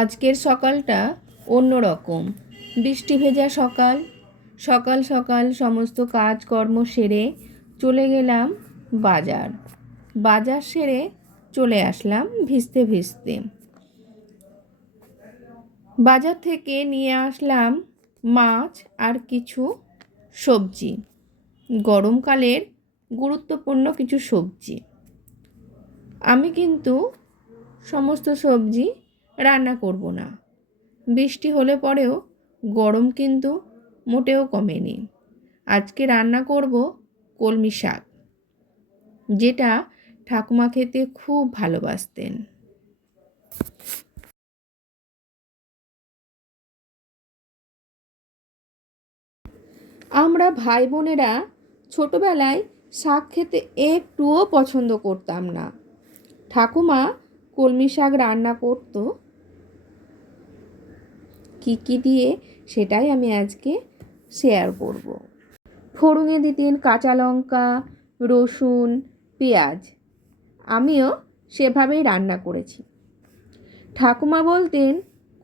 আজকের সকালটা অন্যরকম। বৃষ্টি ভেজা সকাল। সকাল সকাল সমস্ত কাজকর্ম সেরে চলে গেলাম বাজার। বাজার সেরে চলে আসলাম ভিজতে ভিজতে। বাজার থেকে নিয়ে আসলাম মাছ আর কিছু সবজি, গরমকালের গুরুত্বপূর্ণ কিছু সবজি। আমি কিন্তু সমস্ত সবজি রান্না করব না। বৃষ্টি হলে পরেও গরম কিন্তু মোটেও কমেনি। আজকে রান্না করব কলমি শাক, যেটা ঠাকুমা খেতে খুব ভালোবাসতেন। আমরা ভাই বোনেরা ছোটবেলায় শাক খেতে একটুও পছন্দ করতাম না। ঠাকুমা কলমি শাক রান্না করত কী কী দিয়ে, সেটাই আমি আজকে শেয়ার করব। ফোড়নে দিতেন কাঁচা লঙ্কা, রসুন, পেঁয়াজ। আমিও সেভাবেই রান্না করেছি। ঠাকুমা বলতেন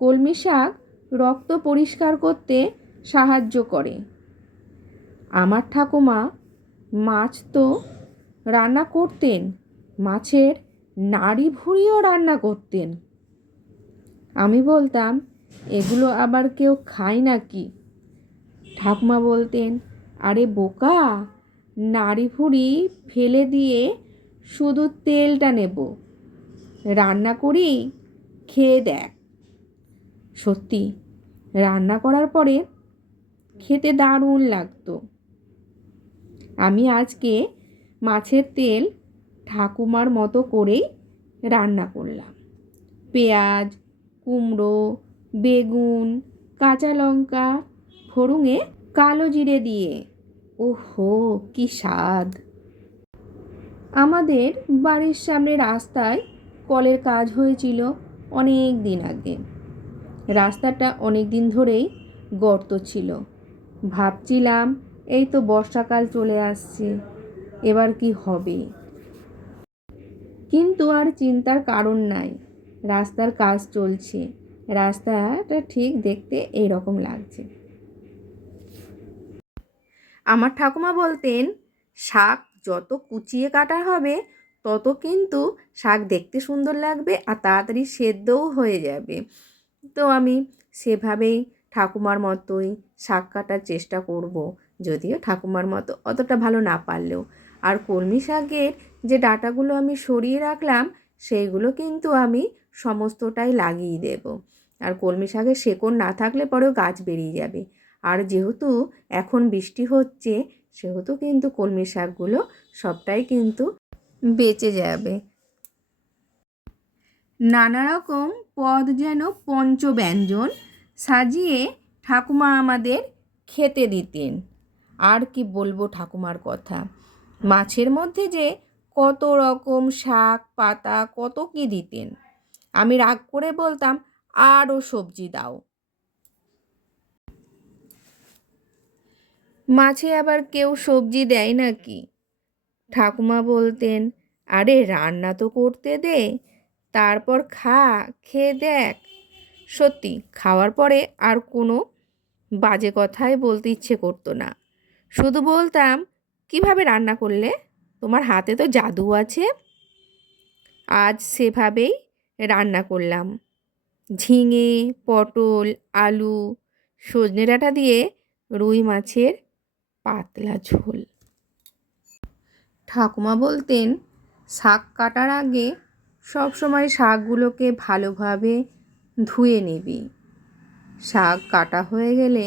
কলমি শাক রক্ত পরিষ্কার করতে সাহায্য করে। আমার ঠাকুমা মাছ তো রান্না করতেন, মাছের নাড়ি ভুড়িও রান্না করতেন। আমি বলতাম এগুলো আবার কেউ খায় নাকি? ঠাকুমা বলতেন, আরে বোকা, নাড়ি ভুড়ি ফেলে দিয়ে শুধু তেলটা নেব, রান্না করি, খেয়ে দেখ। সত্যি রান্না করার পরে খেতে দারুণ লাগতো। আমি আজকে মাছের তেল ঠাকুমার মতো করেই রান্না করলাম। পেঁয়াজ, কুমড়ো, বেগুন, কাঁচা লঙ্কা, ফোড়নে কালো জিরে দিয়ে। ওহো, কি স্বাদ! আমাদের বাড়ির সামনে রাস্তায় কলের কাজ হয়েছিল অনেক দিন আগে। রাস্তাটা অনেক দিন ধরেই গর্ত ছিল। ভাবছিলাম এই তো বর্ষাকাল চলে আসছে, এবার কি হবে। কিন্তু আর চিন্তার কারণ নাই, রাস্তার কাজ চলছে। রাস্তাটা ঠিক দেখতে এইরকম লাগছে। আমার ঠাকুমা বলতেন শাক যত কুচিয়ে কাটা হবে তত কিন্তু শাক দেখতে সুন্দর লাগবে আর তাড়াতাড়ি সেদ্ধও হয়ে যাবে। তো আমি সেভাবেই ঠাকুমার মতোই শাক কাটার চেষ্টা করব, যদিও ঠাকুমার মতো অতটা ভালো না পারলেও। আর কলমি শাকের যে ডাঁটাগুলো আমি সরিয়ে রাখলাম, সেইগুলো কিন্তু আমি সমস্তটাই লাগিয়ে দেব। আর কলমি শাকের শেকড় না থাকলে পরেও গাছ বেরিয়ে যাবে। আর যেহেতু এখন বৃষ্টি হচ্ছে, সেহেতু কিন্তু কলমি শাকগুলো সবটাই কিন্তু বেঁচে যাবে। নানা রকম পদ যেন পঞ্চব্যঞ্জন সাজিয়ে ঠাকুমা আমাদের খেতে দিতেন। আর কি বলবো ঠাকুমার কথা, মাছের মধ্যে যে কত রকম শাক পাতা কত কি দিতেন। আমি রাগ করে বলতাম আরও সবজি দাও। মাছে আবার কেউ সবজি দেয় নাকি? ঠাকুমা বলতেন, আরে রান্না তো করতে দে, তারপর খা, খেয়ে দেখ। সত্যি খাওয়ার পরে আর কোনো বাজে কথাই বলতে ইচ্ছে করতো না। শুধু বলতাম, কিভাবে রান্না করলে? তোমার হাতে তো জাদু আছে। আজ সেভাবেই রান্না করলাম। ঝিঙে, পটল, আলু, সজনে ডাঁটা দিয়ে রুই মাছের পাতলা ঝোল। ঠাকুমা বলতেন শাক কাটার আগে সবসময় শাকগুলোকে ভালোভাবে ধুয়ে নিবি। শাক কাটা হয়ে গেলে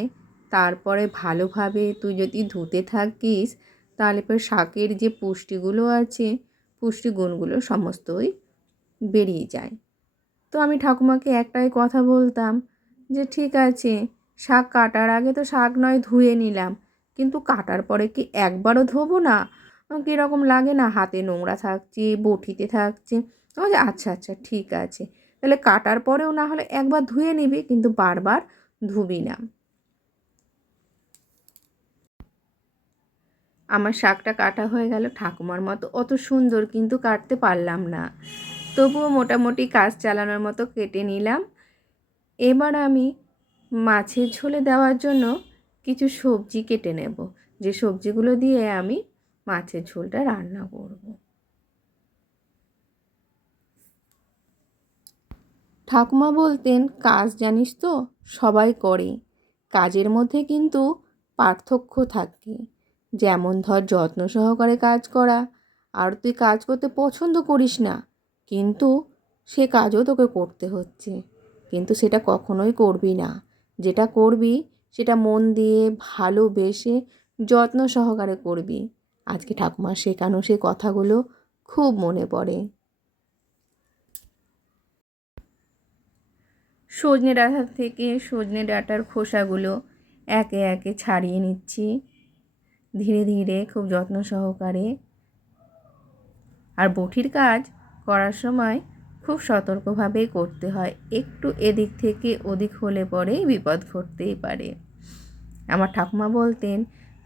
তারপরে ভালোভাবে তুই যদি ধুতে থাকিস, তাহলে পরে শাকের যে পুষ্টিগুলো আছে, পুষ্টিগুণগুলো সমস্তই বেরিয়ে যায়। তো আমি ঠাকুমাকে একটাই কথা বলতাম যে ঠিক আছে, শাক কাটার আগে তো শাক নয় ধুয়ে নিলাম, কিন্তু কাটার পরে কি একবারও ধোবো না? কীরকম লাগে না, হাতে নোংরা থাকছে, বটিতে থাকছে। আচ্ছা আচ্ছা ঠিক আছে, তাহলে কাটার পরেও না হলে একবার ধুয়ে নিবি, কিন্তু বারবার ধুবি না। আমার শাকটা কাটা হয়ে গেল। ঠাকুমার মতো অত সুন্দর কিন্তু কাটতে পারলাম না, তবুও মোটামুটি কাজ চালানোর মতো কেটে নিলাম। এবার আমি মাছের ঝোলে দেওয়ার জন্য কিছু সবজি কেটে নেব, যে সবজিগুলো দিয়ে আমি মাছের ঝোলটা রান্না করব। ঠাকুমা বলতেন, কাজ জানিস তো সবাই করে, কাজের মধ্যে কিন্তু পার্থক্য থাকে। যেমন ধর যত্ন সহকারে কাজ করা, আর তুই কাজ করতে পছন্দ করিস না, কিন্তু সে কাজও তোকে করতে হচ্ছে, কিন্তু সেটা কখনোই করবি না। যেটা করবি সেটা মন দিয়ে ভালোবেসে যত্ন সহকারে করবি। আজকে ঠাকুমার শেখানো সে কথাগুলো খুব মনে পড়ে। সজনে ডাঁটা থেকে সজনে ডাঁটার খোসাগুলো একে একে ছাড়িয়ে নিচ্ছি ধীরে ধীরে, খুব যত্ন সহকারে। আর বটির কাজ করার সময় খুব সতর্কভাবেই করতে হয়, একটু এদিক থেকে ওদিক হলে পরেই বিপদ ঘটতেই পারে। আমার ঠাকুমা বলতেন,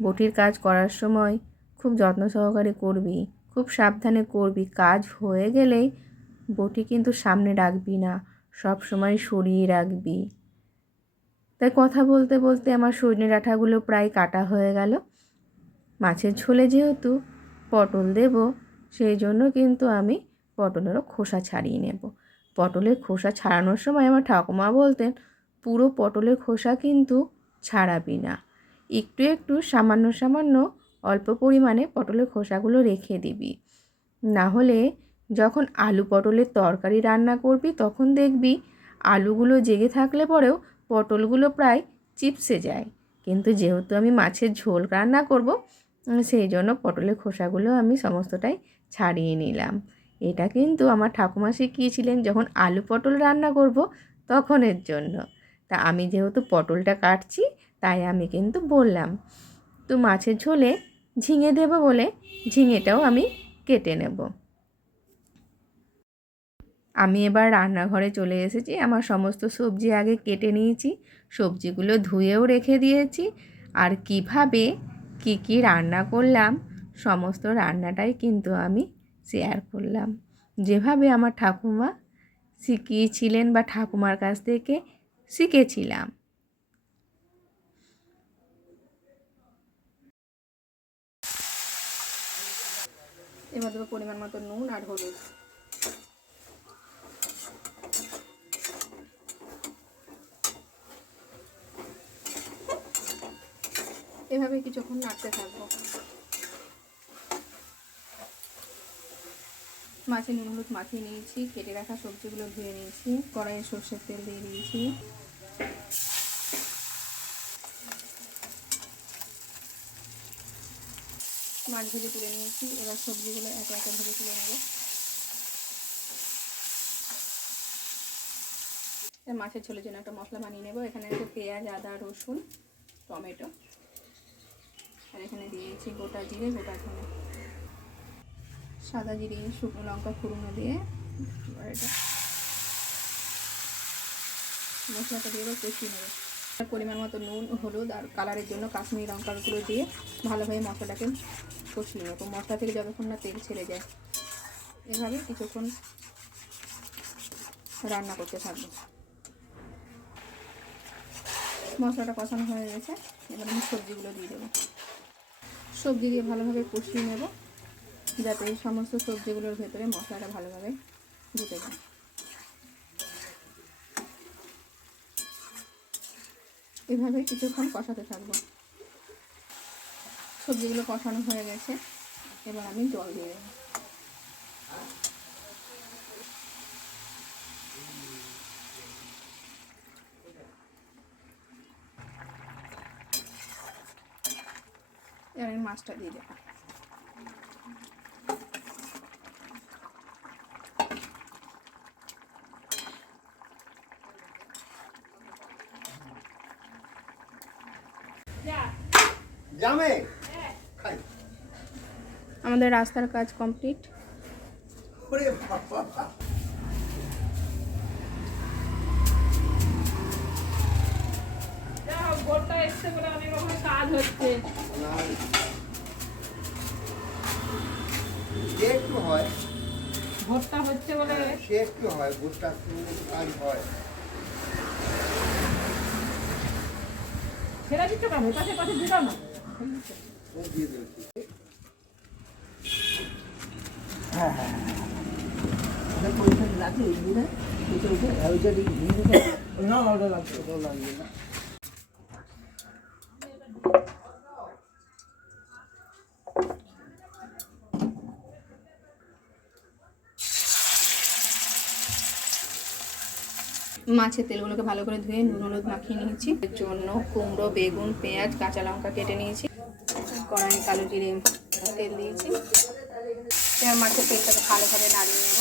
বটির কাজ করার সময় খুব যত্ন সহকারে করবি, খুব সাবধানে করবি, কাজ হয়ে গেলেই বটি কিন্তু সামনে রাখবি না, সব সময় সরিয়ে রাখবি। তাই কথা বলতে বলতে আমার সজনে ডাঁটাগুলো প্রায় কাটা হয়ে গেল। মাছের ঝোলে যেহেতু পটল দেব, সেই জন্য কিন্তু আমি পটলেরও খোসা ছাড়িয়ে নেব। পটলের খোসা ছাড়ানোর সময় আমার ঠাকুমা বলতেন, পুরো পটলের খোসা কিন্তু ছাড়াবি না, একটু একটু সামান্য সামান্য অল্প পরিমাণে পটলের খোসাগুলো রেখে দিবি। না হলে যখন আলু পটলের তরকারি রান্না করবি তখন দেখবি আলুগুলো জেগে থাকলে পরেও পটলগুলো প্রায় চিপসে যায়। কিন্তু যেহেতু আমি মাছের ঝোল রান্না করব, সেই জন্য পটলের খোসাগুলো আমি সমস্তটাই ছাড়িয়ে নিলাম। এটা কিন্তু আমার ঠাকুমা শিখিয়েছিলেন যখন আলু পটল রান্না করব তখনের জন্য। তা আমি যেহেতু পটলটা কাটছি তাই আমি কিন্তু বললাম। তো মাছের ঝোলে ঝিঙে দেব বলে ঝিঙেটাও আমি কেটে নেব। আমি এবার রান্নাঘরে চলে এসেছি, আমার সমস্ত সবজি আগে কেটে নিয়েছি, সবজিগুলো ধুয়েও রেখে দিয়েছি। আর কিভাবে কি রান্না করলাম সমস্ত রান্নাটাই কিন্তু আমি শেয়ার করলাম, যেভাবে আমার ঠাকুমা শিখিয়েছিলেন বা ঠাকুমার কাছ থেকে শিখেছিলাম। এবার দেবো পরিমাণ মতো নুন আর হলুদ। এভাবে কিছুক্ষণ নাড়তে থাকবো। মাছে নুন হলুদ মাখিয়ে নিয়েছি, কেটে রাখা সবজিগুলো ধুয়ে নিয়েছি, কড়াইয়ে সর্ষের তেল দিয়ে দিয়েছি। মাছ ভেজে তুলে নিয়েছি, এবার সবজিগুলো একে একে ভেজে তুলে নেব। মাছের ঝোলের জন্য একটা মশলা বানিয়ে নেব। এখানে আছে পেঁয়াজ, আদা, রসুন, টমেটো, আর এখানে দিয়েছি গোটা জিরে, গোটা ধনে, সাদা জিরে, শুকনো লঙ্কা ফোড়নো দিয়ে এটা মশলাটা দিয়ে এবার কষিয়ে নেব। পরিমাণ মতো নুন, হলুদ আর কালারের জন্য কাশ্মীরি লঙ্কাগুলো দিয়ে ভালোভাবে মশলাটাকে কষিয়ে নেব, মশলা থেকে যতক্ষণ না তেল ছেড়ে যায়। এভাবে কিছুক্ষণ রান্না করতে থাকবো। মশলাটা কষানো হয়ে গেছে, এবার আমি সবজিগুলো দিয়ে দেবো। সবজি দিয়ে ভালোভাবে কষিয়ে নেব, যাতে এই সমস্ত সবজিগুলোর ভেতরে মশলাটা ভালোভাবে ঢুকে যায়। এভাবে কিছুক্ষণ কষাতে থাকবো। সবজিগুলো কষানো হয়ে গেছে, এবার আমি জল দিয়ে দেবো। এবার আমি মাছটা দিয়ে দেবো। আমাদের রাস্তার কাজ কমপ্লিট। কাজ হচ্ছে একটু হয়, ভোটটা হচ্ছে বলে সে একটু হয়, ভোটটা কাজ হয়। ছেড়ে দিচ্ছ কেন? পাশে পাশে দিয়ে দাও না। হ্যাঁ হ্যাঁ হ্যাঁ পয়সা লাগছে ওই দিনে ওইটা দিয়ে না ওটা লাগছে ওটা লাগবে না। মাছের তেলগুলোকে ভালো করে ধুয়ে নুন হলুদ মাখিয়ে নিয়েছি। এর জন্য কুমড়ো, বেগুন, পেঁয়াজ, কাঁচা লঙ্কা কেটে নিয়েছি। কড়াই কালো জিরে তেল দিয়েছি। এবার মাছের তেলটাকে ভালোভাবে নাড়িয়ে নেব।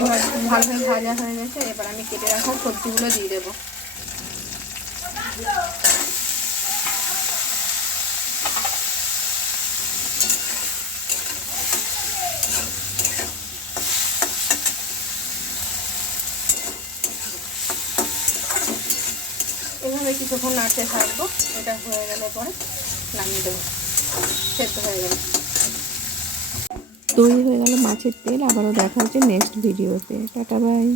এবার ভালোভাবে ভাজা হয়ে গেছে। এবার আমি কেটে রাখা সবজিগুলো দিয়ে দেবো। এভাবে কিছুক্ষণ নাড়তে থাকবো। এটা হয়ে গেলে পরে নামিয়ে দেবো। সেদ্ধ হয়ে গেল, তৈরি হয়ে গেল মাছের তেল। আবারও দেখা হচ্ছে নেক্সট ভিডিওতে। Tata bye.